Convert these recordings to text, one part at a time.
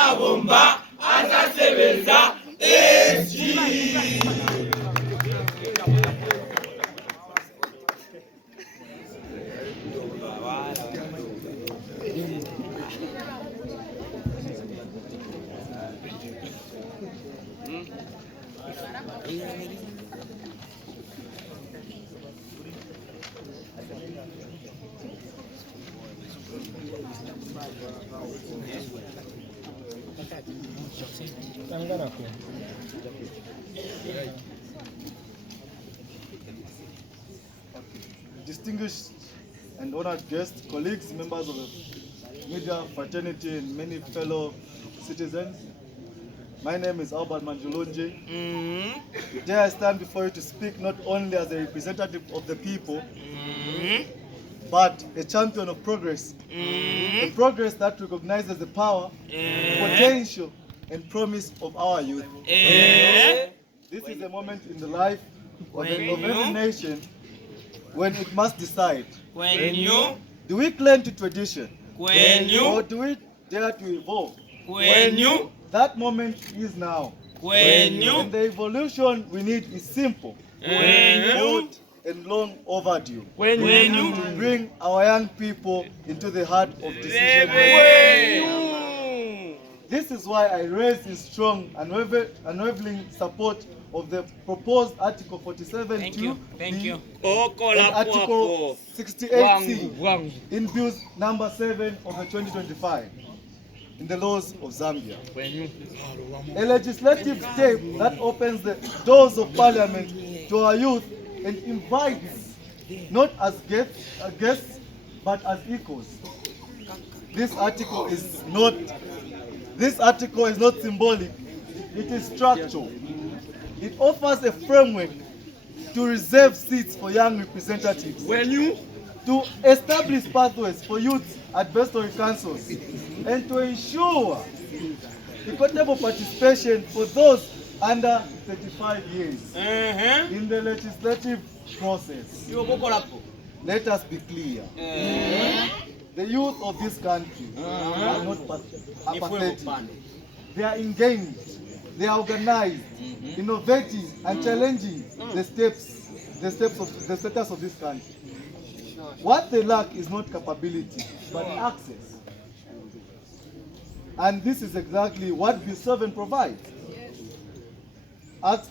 agomba azasebenza SG. Distinguished and honored guests, colleagues, members of the media fraternity, and many fellow citizens, my name is Albert Manjulonje. Today I stand before you to speak not only as a representative of the people, but a champion of progress. A progress that recognizes the power, potential, and promise of our youth. This is a moment in the life of every nation when it must decide. Do we cling to tradition? Or do we dare to evolve? That moment is now. And the evolution we need is simple, bold, and long overdue. To bring our young people into the heart of decision making. This is why I raise in strong and unwavering support of the proposed Article 47(2) and Article 68(c) in Bill number 7 of the 2025 in the laws of Zambia. A legislative step that opens the doors of Parliament to our youth and invites not as guests but as equals. This article is not symbolic, it is structural. It offers a framework to reserve seats for young representatives, to establish pathways for youth advisory councils, and to ensure equitable participation for those under 35 years in the legislative process. Let us be clear. The youth of this country are not apathetic. They are engaged, they are organized, innovative, and challenging the status of this country. What they lack is not capability, but access. And this is exactly what Bill 7 provides.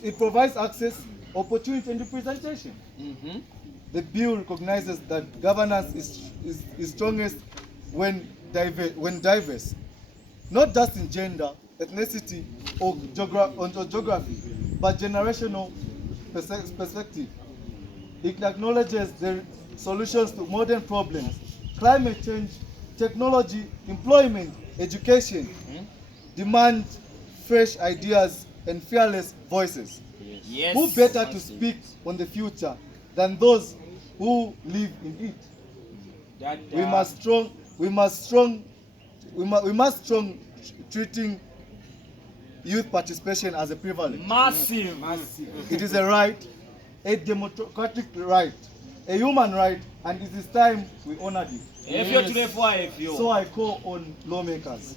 It provides access, opportunity, and representation. The bill recognizes that governance is strongest when diverse, not just in gender, ethnicity, or geography, but generational perspective. It acknowledges the solutions to modern problems: climate change, technology, employment, education. Demand fresh ideas and fearless voices. Who better to speak on the future than those who live in it? We must strong treating youth participation as a privilege. Massive. It is a right, a democratic right, a human right, and it is time we honored it. So I call on lawmakers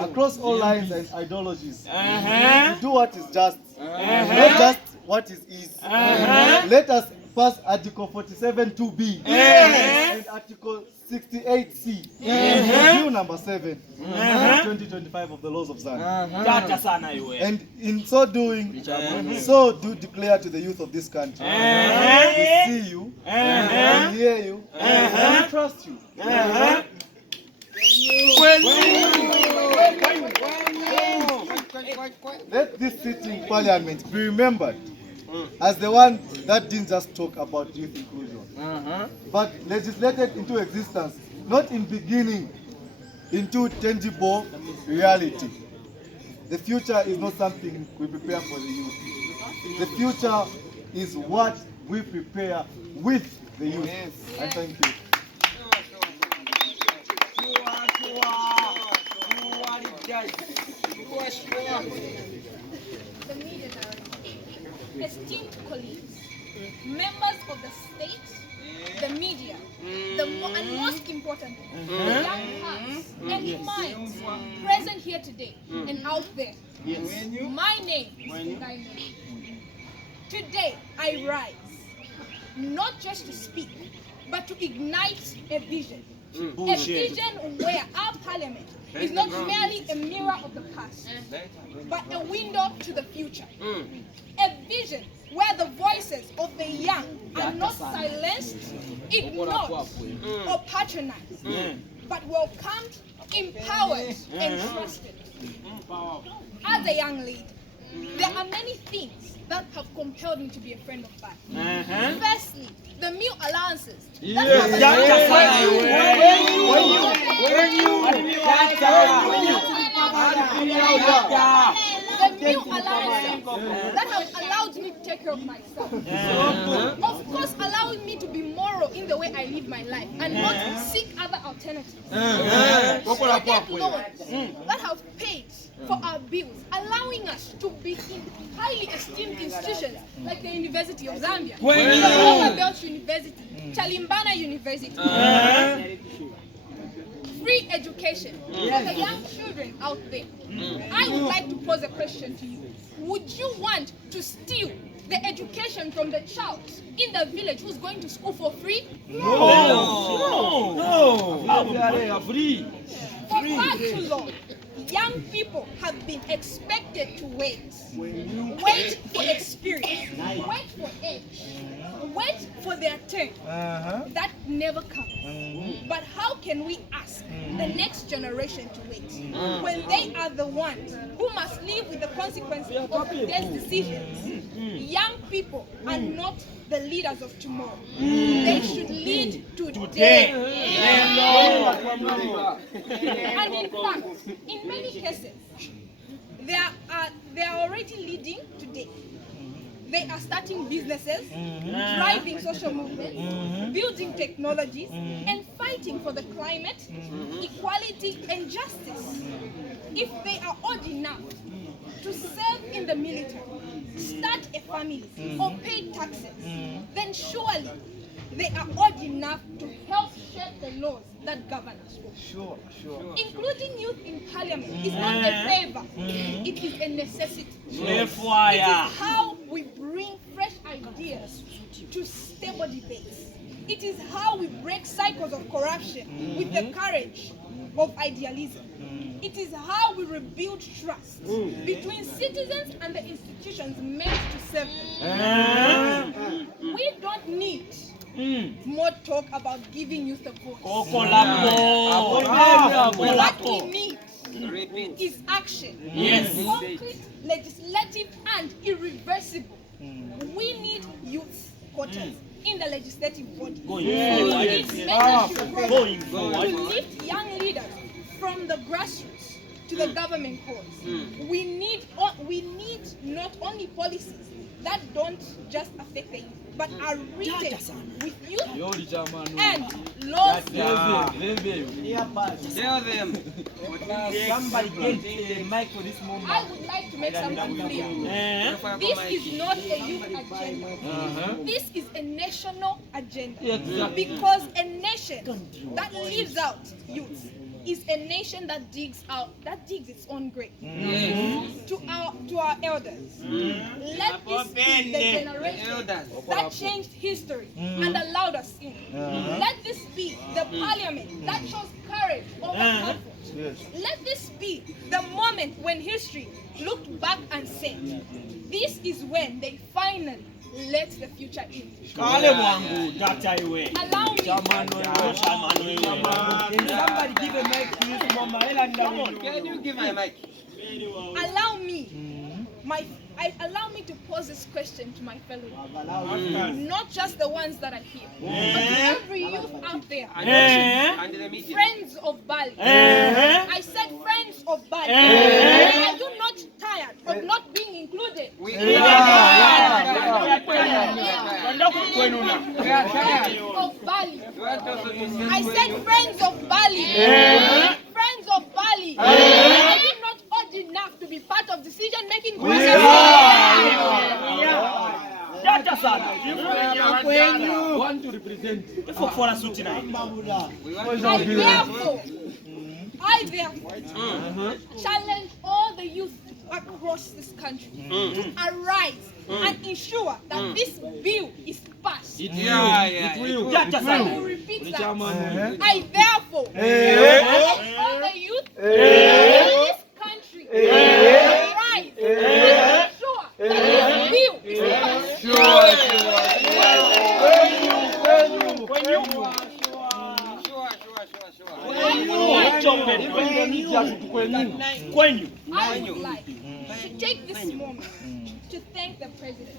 across all lines and ideologies to do what is just, not just what is easy. Let us pass Article 47(2)(b) and Article 68(c), Bill number 7, 2025 of the laws of Zambia. And in so doing, so do declare to the youth of this country: we see you, we hear you, and we trust you. Let this sitting parliament be remembered as the one that didn't just talk about youth inclusion, but legislated into existence, not in beginning, into tangible reality. The future is not something we prepare for the youth. The future is what we prepare with the youth. And thank you. Esteemed colleagues, members of the state, the media, and most importantly, the young hearts and minds present here today and out there. My name is Guy. Today I rise, not just to speak, but to ignite a vision. A vision where our parliament is not merely a mirror of the past, but a window to the future. A vision where the voices of the young are not silenced, ignored, or patronized, but welcomed, empowered, and trusted. As a young lady, there are many things that have compelled me to be a friend of Bally. Firstly, the meal allowances. The meal allowances that have allowed me to take care of myself. Of course, allowing me to be moral in the way I live my life and not seek other alternatives. Student loans that have paid for our bills, allowing us to be in highly esteemed institutions like the University of Zambia, the Belt University, Chalimbana University. Free education for the young children out there. I would like to pose a question to you. Would you want to steal the education from the child in the village who's going to school for free? No. For far too long, young people have been expected to wait. Wait for experience. Wait for age. Wait for their turn. That never comes. But how can we ask the next generation to wait when they are the ones who must live with the consequences of today's decisions? Young people are not the leaders of tomorrow. They should lead today. And in fact, in many cases, they are already leading today. They are starting businesses, driving social movements, building technologies, and fighting for the climate, equality, and justice. If they are old enough to serve in the military, start a family, or pay taxes, then surely they are old enough to help shape the laws that govern us. Sure. Including youth in parliament is not a favor, it is a necessity. It is how we bring fresh ideas to stable debates. It is how we break cycles of corruption with the courage of idealism. It is how we rebuild trust between citizens and the institutions meant to serve them. We don't need more talk about giving youth a voice. What we need is action. Concrete, legislative, and irreversible. We need youth quotas in the legislative body. We need mentorship programs to lift young leaders from the grassroots to the government halls. We need not only policies that don't just affect the youth, but are written with youth and laws. Tell them. Somebody get the mic for this moment. I would like to make something clear. This is not a youth agenda. This is a national agenda. Because a nation that leaves out youth is a nation that digs its own grave. To our elders, let this be the generation that changed history and allowed us in. Let this be the parliament that shows courage over comfort. Let this be the moment when history looked back and said, this is when they finally let the future in. Allow me. Can somebody give a mic to this mama? Can you give me a mic? Allow me. Allow me to pose this question to my fellow youth. Not just the ones that are here, but to every youth out there. Friends of Bally. I said friends of Bally. Are you not tired of not being included? We Friends of Bally. I said friends of Bally. Friends of Bally. Are you not old enough to be part of decision-making process? Want to represent. For a suit tonight. I therefore challenge all the youth across this country. Arise and ensure that this bill is passed. It I will. will repeat that. I therefore all the youth of this country arise and ensure that this bill is passed. I would like to take this moment to thank the President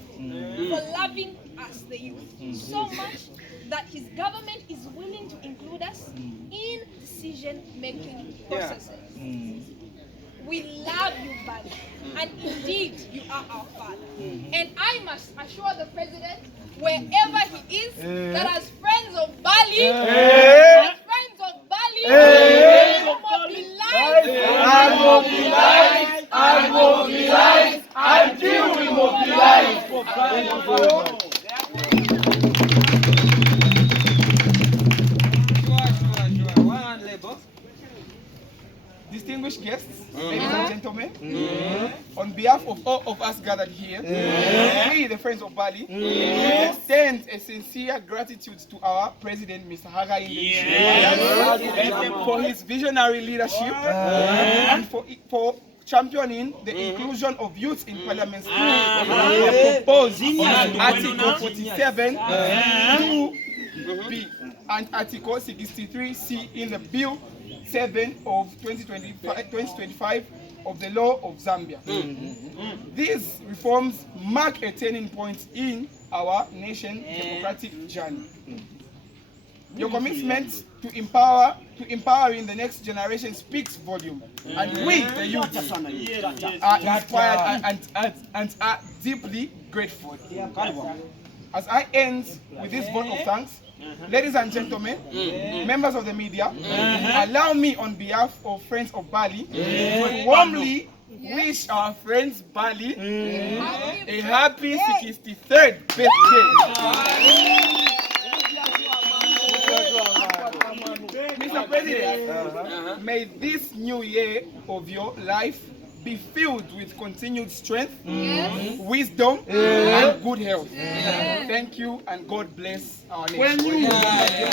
for loving us, the youth, so much that his government is willing to include us in decision-making processes. We love you, Bally, and indeed you are our father. And I must assure the President, wherever he is, that as friends of Bally, we mobilize until we mobilize. One label. Distinguished guests, ladies and gentlemen, on behalf of all of us gathered here, we, the Friends of Bally, extend a sincere gratitude to our President, Mr. Hagai, for his visionary leadership and for championing the inclusion of youth in Parliament through the proposed Article 47 2B and Article 63C in the Bill 7 of 2025 of the law of Zambia. These reforms mark a turning point in our nation's democratic journey. Your commitment to empowering the next generation speaks volume, and we, the youth, are inspired and are deeply grateful. As I end with this vote of thanks, ladies and gentlemen, members of the media, allow me on behalf of Friends of Bally to warmly wish our friends Bally a happy 63rd birthday. Mr. President, may this new year of your life be filled with continued strength, wisdom, and good health. Thank you, and God bless our nation.